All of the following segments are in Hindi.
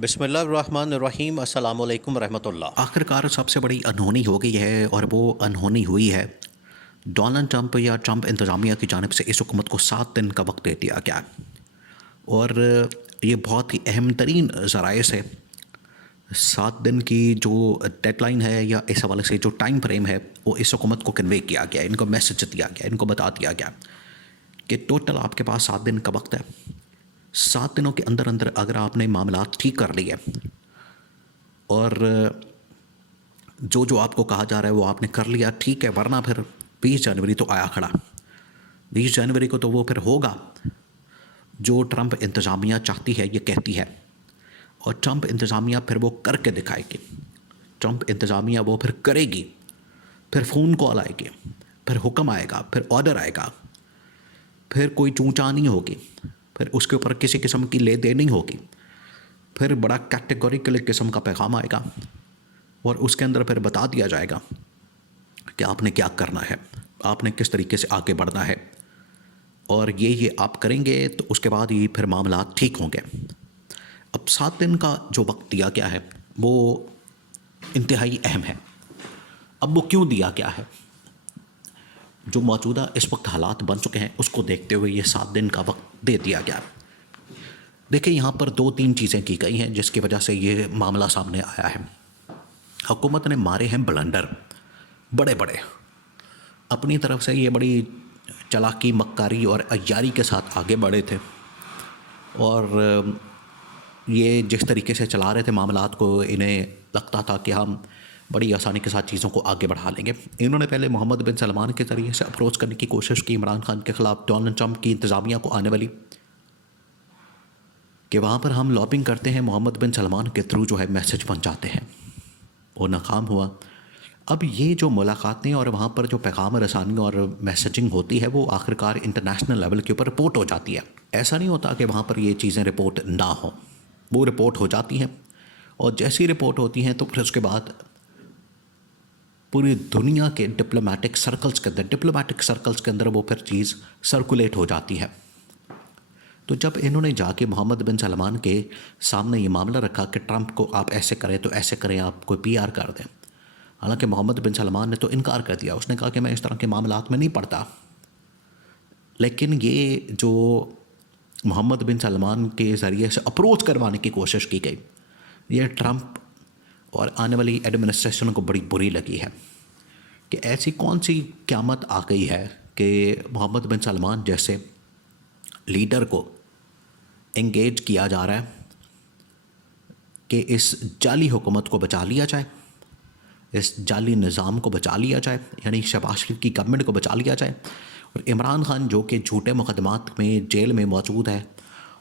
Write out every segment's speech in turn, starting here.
बिस्मिल्लाहिर्रहमानिर्रहीम अस्सलामु अलैकुम रहमतुल्लाह। आखिरकार सबसे बड़ी अनहोनी हो गई है और वो अनहोनी हुई है डोनाल्ड ट्रंप या ट्रंप इंतज़ामिया की जानिब से इस हुकूमत को 7 दिन का वक्त दे दिया गया और ये बहुत ही अहम तरीन ज़राए से 7 दिन की जो डेडलाइन है या इस हवाले से जो टाइम फ्रेम है वो इस हुकूमत को कन्वे किया गया, इनको मैसेज दिया गया, इनको बता दिया गया कि टोटल आपके पास 7 दिन का वक्त है। 7 दिनों के अंदर अंदर अगर आपने मामला ठीक कर लिए और जो जो आपको कहा जा रहा है वो आपने कर लिया, ठीक है, वरना फिर 20 जनवरी तो आया खड़ा। 20 जनवरी को तो वो फिर होगा जो ट्रंप इंतज़ामिया चाहती है, ये कहती है, और ट्रंप इंतज़ामिया फिर वो करके दिखाएगी। ट्रंप इंतज़ामिया वो फिर करेगी, फिर फ़ोन कॉल आएगी, फिर हुक्म आएगा, फिर ऑर्डर आएगा, फिर कोई चूंचा नहीं होगी, फिर उसके ऊपर किसी किस्म की ले दे नहीं होगी, फिर बड़ा कैटेगोरिकल किस्म का पैगाम आएगा और उसके अंदर फिर बता दिया जाएगा कि आपने क्या करना है, आपने किस तरीके से आगे बढ़ना है, और ये आप करेंगे तो उसके बाद ही फिर मामला ठीक होंगे। अब 7 दिन का जो वक्त दिया गया है वो इंतहाई अहम है। अब वो क्यों दिया गया है? जो मौजूदा इस वक्त हालात बन चुके हैं उसको देखते हुए ये 7 दिन का वक्त दे दिया गया। देखिए, यहाँ पर 2-3 चीज़ें की गई हैं जिसकी वजह से ये मामला सामने आया है। हुकूमत ने मारे हैं ब्लंडर बड़े बड़े, अपनी तरफ से ये बड़ी चालाकी, मक्कारी और अय्यारी के साथ आगे बढ़े थे और ये जिस तरीके से चला रहे थे मामलात को, इन्हें लगता था कि हम बड़ी आसानी के साथ चीज़ों को आगे बढ़ा लेंगे। इन्होंने पहले मोहम्मद बिन सलमान के ज़रिए से अप्रोच करने की कोशिश की इमरान खान के ख़िलाफ़, डोनाल्ड ट्रंप की इंतज़ामिया को आने वाली, कि वहाँ पर हम लॉबिंग करते हैं, मोहम्मद बिन सलमान के थ्रू जो है मैसेज पहुँचाते हैं। वो नाकाम हुआ। अब ये जो मुलाकातें और वहाँ पर जो पैगाम रसानी और मैसेजिंग होती है वो आखिरकार इंटरनेशनल लेवल के ऊपर रिपोर्ट हो जाती है। ऐसा नहीं होता कि वहाँ पर ये चीज़ें रिपोर्ट ना हो, वो रिपोर्ट हो जाती हैं और जैसी रिपोर्ट होती हैं तो फिर उसके बाद पूरी दुनिया के डिप्लोमेटिक सर्कल्स के अंदर वो फिर चीज़ सर्कुलेट हो जाती है। तो जब इन्होंने जाके मोहम्मद बिन सलमान के सामने ये मामला रखा कि ट्रंप को आप ऐसे करें तो ऐसे करें, आप कोई पीआर कर दें, हालांकि मोहम्मद बिन सलमान ने तो इनकार कर दिया। उसने कहा कि मैं इस तरह के मामलात में नहीं पड़ता। लेकिन ये जो मोहम्मद बिन सलमान के ज़रिए से अप्रोच करवाने की कोशिश की गई, ये ट्रंप और आने वाली एडमिनिस्ट्रेशन को बड़ी बुरी लगी है कि ऐसी कौन सी क़यामत आ गई है कि मोहम्मद बिन सलमान जैसे लीडर को एंगेज किया जा रहा है कि इस जाली हुकूमत को बचा लिया जाए, इस जाली निज़ाम को बचा लिया जाए, यानी शहबाज शरीफ की गवर्नमेंट को बचा लिया जाए, और इमरान खान जो कि झूठे मुकदमात में जेल में मौजूद है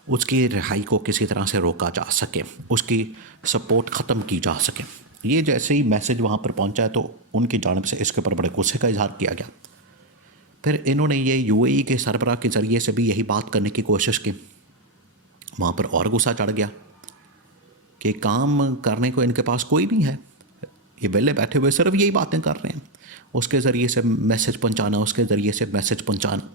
उसकी रिहाई को किसी तरह से रोका जा सके, उसकी सपोर्ट ख़त्म की जा सके। ये जैसे ही मैसेज वहाँ पर पहुँचा है तो उनकी जानिब से इसके ऊपर बड़े गुस्से का इजहार किया गया। फिर इन्होंने ये यूएई के सरबराह के ज़रिए से भी यही बात करने की कोशिश की, वहाँ पर और गुस्सा चढ़ गया कि काम करने को इनके पास कोई नहीं है, ये बेले बैठे हुए सिर्फ यही बातें कर रहे हैं। उसके ज़रिए से मैसेज पहुंचाना, उसके ज़रिए से मैसेज पहुंचाना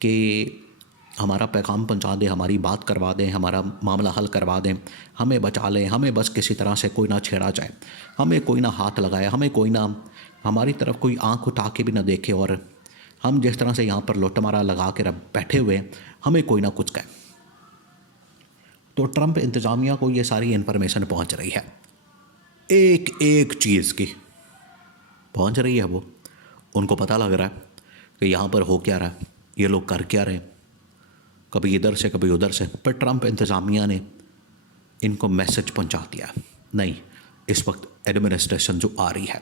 कि हमारा पैगाम पहुंचा दें, हमारी बात करवा दें, हमारा मामला हल करवा दें, हमें बचा लें, हमें बस किसी तरह से कोई ना छेड़ा जाए, हमें कोई ना हाथ लगाए, हमें कोई ना हमारी तरफ कोई आँख उठा के भी ना देखे, और हम जिस तरह से यहाँ पर लुटमारा लगा के बैठे हुए हमें कोई ना कुछ कहे। तो ट्रंप इंतज़ामिया को ये सारी इन्फॉर्मेशन पहुँच रही है, एक एक चीज़ की पहुंच रही है। वो उनको पता लग रहा है कि यहाँ पर हो क्या रहा है, ये लोग कर क्या रहे हैं, कभी इधर से कभी उधर से। पर ट्रंप इंतज़ामिया ने इनको मैसेज पहुंचा दिया, नहीं, इस वक्त एडमिनिस्ट्रेशन जो आ रही है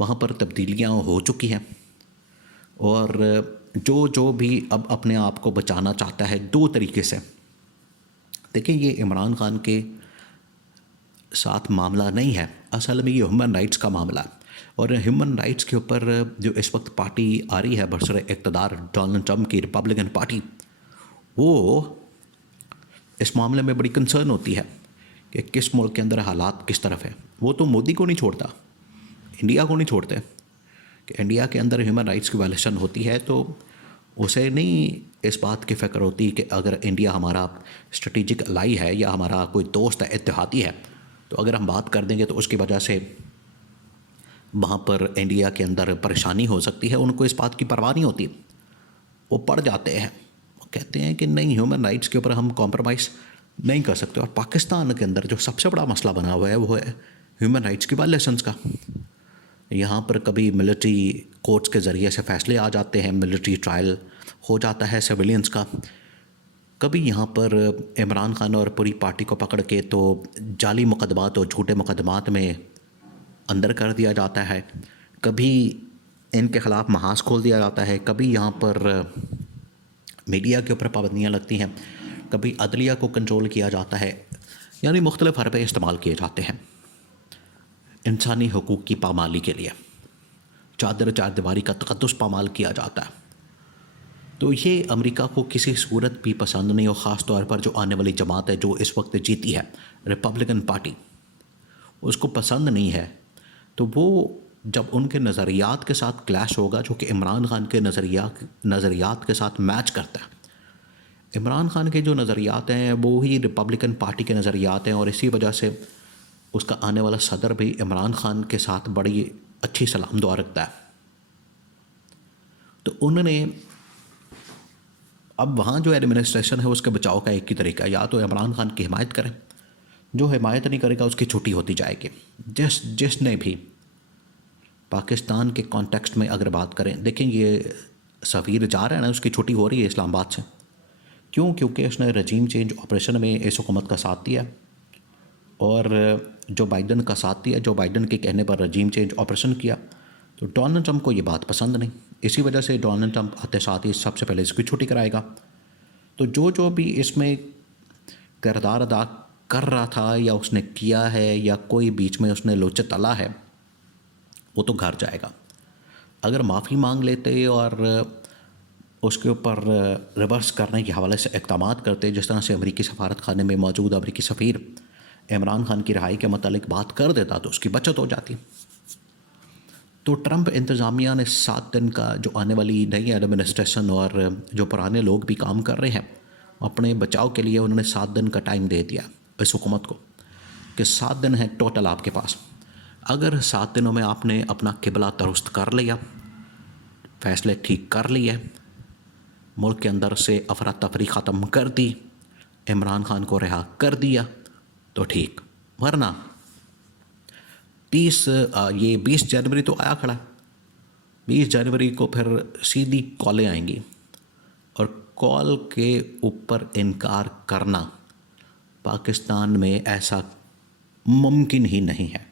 वहाँ पर तब्दीलियाँ हो चुकी हैं, और जो जो भी अब अपने आप को बचाना चाहता है 2 तरीके से। देखिए, ये इमरान खान के साथ मामला नहीं है, असल में ये ह्यूमन राइट्स का मामला है, और ह्यूमन राइट्स के ऊपर जो इस वक्त पार्टी आ रही है बरसर इक़्तिदार डोनाल्ड ट्रंप की, रिपब्लिकन पार्टी, वो इस मामले में बड़ी कंसर्न होती है कि किस मुल्क के अंदर हालात किस तरफ है। वो तो मोदी को नहीं छोड़ता, इंडिया को नहीं छोड़ते कि इंडिया के अंदर ह्यूमन राइट्स की वायलेशन होती है तो उसे नहीं इस बात की फ़िक्र होती कि अगर इंडिया हमारा स्ट्रेटेजिक अलाई है या हमारा कोई दोस्त है, इत्तेहादी है, तो अगर हम बात कर देंगे तो उसकी वजह से वहाँ पर इंडिया के अंदर परेशानी हो सकती है। उनको इस बात की परवाह नहीं होती, वो पड़ जाते हैं, वो कहते हैं कि नहीं, ह्यूमन राइट्स के ऊपर हम कॉम्प्रोमाइज़ नहीं कर सकते। और पाकिस्तान के अंदर जो सबसे बड़ा मसला बना हुआ है वो है ह्यूमन राइट्स की वायलेशंस का। यहाँ पर कभी मिलिट्री कोर्ट्स के ज़रिए से फ़ैसले आ जाते हैं, मिलिट्री ट्रायल हो जाता है सिविलियंस का। कभी यहाँ पर इमरान खान और पूरी पार्टी को पकड़ के तो जाली मुकदमात और झूठे मुकदमात में अंदर कर दिया जाता है। कभी इनके ख़िलाफ़ महाज खोल दिया जाता है। कभी यहाँ पर मीडिया के ऊपर पाबंदियाँ लगती हैं। कभी अदलिया को कंट्रोल किया जाता है। यानी मुख्तलिफ़ हरबे इस्तेमाल किए जाते हैं इंसानी हकूक़ की पामाली के लिए। चादर चारदीवारी का तक़द्दुस पामाल किया जाता है। तो ये अमेरिका को किसी सूरत भी पसंद नहीं, और ख़ास तौर पर जो आने वाली जमात है जो इस वक्त जीती है, रिपब्लिकन पार्टी, उसको पसंद नहीं है। तो वो जब उनके नज़रियात के साथ क्लैश होगा, जो कि इमरान खान के नज़रियात के साथ मैच करता है। इमरान खान के जो नज़रियात हैं वो ही रिपब्लिकन पार्टी के नज़रियात हैं, और इसी वजह से उसका आने वाला सदर भी इमरान खान के साथ बड़ी अच्छी सलाम दुआ रखता है। तो उन्होंने अब वहाँ जो एडमिनिस्ट्रेशन है उसके बचाव का एक ही तरीका है, या तो इमरान खान की हिमायत करें, जो हिमायत नहीं करेगा उसकी छुट्टी होती जाएगी। जिसने भी पाकिस्तान के कॉन्टेक्स्ट में अगर बात करें, देखें ये सफ़ीर जा रहा है ना, उसकी छुट्टी हो रही है इस्लामाबाद से। क्यों? क्योंकि उसने रजीम चेंज ऑपरेशन में इस हुकूमत का साथ दिया और जो बाइडन का साथ दिया, जो बाइडन के कहने पर रजीम चेंज ऑपरेशन किया। तो डोनाल्ड ट्रंप को ये बात पसंद नहीं, इसी वजह से डोनाल्ड ट्रंप आते साथ ही सबसे पहले इसकी छुट्टी कराएगा। तो जो भी इसमें किरदार अदा कर रहा था या उसने किया है या कोई बीच में उसने लोचा तला है, वो तो घर जाएगा। अगर माफ़ी मांग लेते और उसके ऊपर रिवर्स करने के हवाले से इक़दामात करते, जिस तरह से अमरीकी सफारत खाने में मौजूद अमरीकी सफ़ीर इमरान खान की रिहाई के मतलब बात कर देता, तो उसकी बचत हो जाती। तो ट्रंप इंतज़ामिया ने 7 दिन का, जो आने वाली नई एडमिनिस्ट्रेशन और जो पुराने लोग भी काम कर रहे हैं अपने बचाव के लिए, उन्होंने 7 दिन का टाइम दे दिया इस हुकूमत को कि 7 दिन है टोटल आपके पास। अगर 7 दिनों में आपने अपना किबला दुरुस्त कर लिया, फ़ैसले ठीक कर लिए, मुल्क के अंदर से अफरा तफरी ख़त्म कर दी, इमरान खान को रिहा कर दिया, तो ठीक। वरना 20 जनवरी तो आया खड़ा, 20 जनवरी को फिर सीधी कॉलें आएंगी, और कॉल के ऊपर इनकार करना पाकिस्तान में ऐसा मुमकिन ही नहीं है।